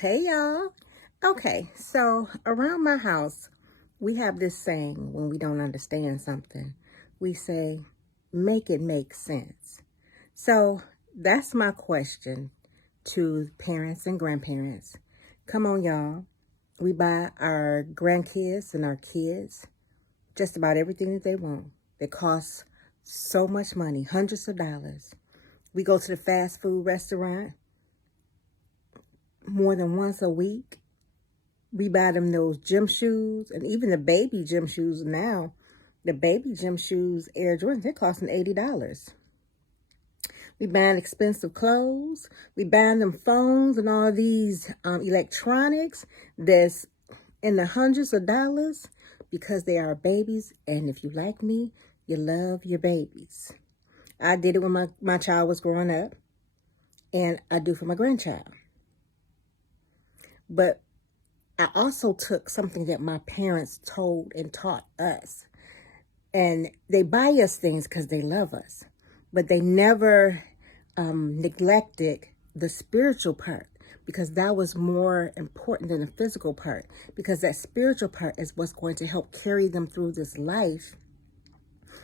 Hey y'all. Okay, so around my house, we have this saying when we don't understand something. We say, make it make sense. So that's my question to parents and grandparents. Come on, y'all. We buy our grandkids and our kids just about everything that they want. It costs so much money, hundreds of dollars. We go to the fast food restaurant more than once a week. We buy them those gym shoes, and even the baby gym shoes now. The baby gym shoes, Air Jordans, they're costing $80. We buying expensive clothes. We buying them phones and all these electronics that's in the hundreds of dollars because they are babies. And if you like me, you love your babies. I did it when my child was growing up, and I do for my grandchild. But I also took something that my parents told and taught us. And they buy us things because they love us. But they never neglected the spiritual part, because that was more important than the physical part. Because that spiritual part is what's going to help carry them through this life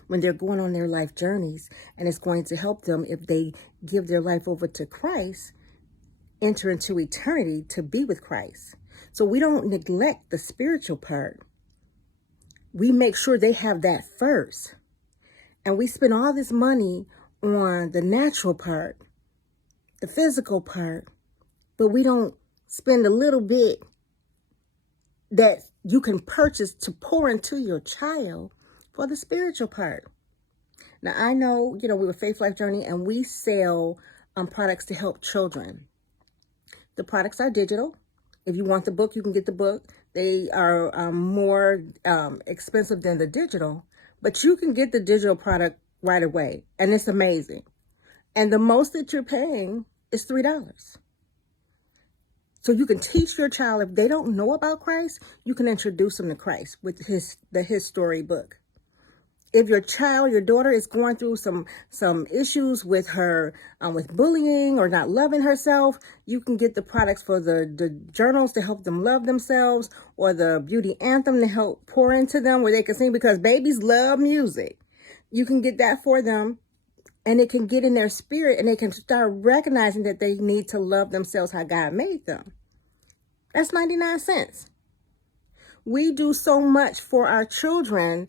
when they're going on their life journeys. And it's going to help them, if they give their life over to Christ, enter into eternity to be with Christ. So we don't neglect the spiritual part. We make sure they have that first. And we spend all this money on the natural part, the physical part, but we don't spend a little bit that you can purchase to pour into your child for the spiritual part. Now, I know, we're Faith Life Journey, and we sell products to help children. The products are digital. If you want the book, you can get the book. They are more expensive than the digital, but you can get the digital product right away, and it's amazing. And the most that you're paying is $3. So you can teach your child, if they don't know about Christ, you can introduce them to Christ with his story book. If your child, your daughter, is going through some issues with her, with bullying or not loving herself, you can get the products for the journals to help them love themselves, or the beauty anthem to help pour into them where they can sing, because babies love music. You can get that for them, and it can get in their spirit, and they can start recognizing that they need to love themselves how God made them. That's 99 cents. We do so much for our children,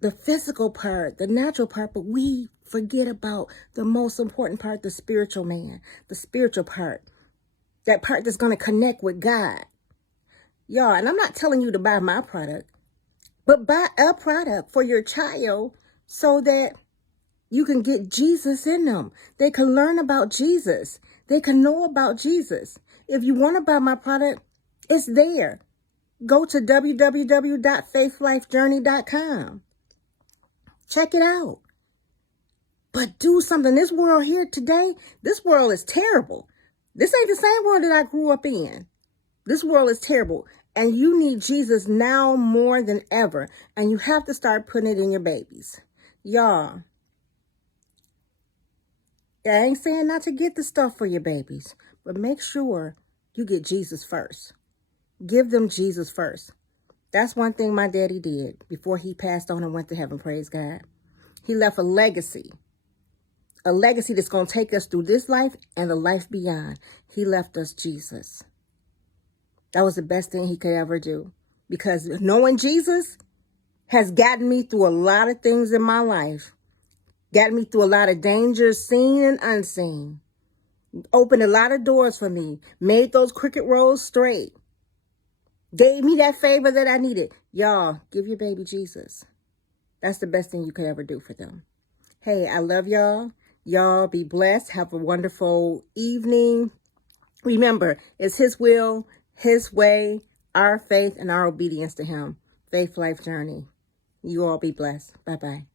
the physical part, the natural part, but we forget about the most important part, the spiritual man, the spiritual part, that part that's going to connect with God. Y'all, and I'm not telling you to buy my product, but buy a product for your child so that you can get Jesus in them. They can learn about Jesus. They can know about Jesus. If you want to buy my product, it's there. Go to www.faithlifejourney.com. Check it out. But do something. This world here today, this world is terrible. This ain't the same world that I grew up in. This world is terrible. And you need Jesus now more than ever. And you have to start putting it in your babies. Y'all, I ain't saying not to get the stuff for your babies, but make sure you get Jesus first. Give them Jesus first. That's one thing my daddy did before he passed on and went to heaven, praise God. He left a legacy that's going to take us through this life and the life beyond. He left us Jesus. That was the best thing he could ever do, because knowing Jesus has gotten me through a lot of things in my life, gotten me through a lot of dangers, seen and unseen, opened a lot of doors for me, made those crooked roads straight, gave me that favor that I needed. Y'all, give your baby Jesus. That's the best thing you could ever do for them. Hey, I love y'all. Y'all be blessed. Have a wonderful evening. Remember, it's his will, his way, our faith, and our obedience to him. Faith Life Journey. You all be blessed. Bye-bye.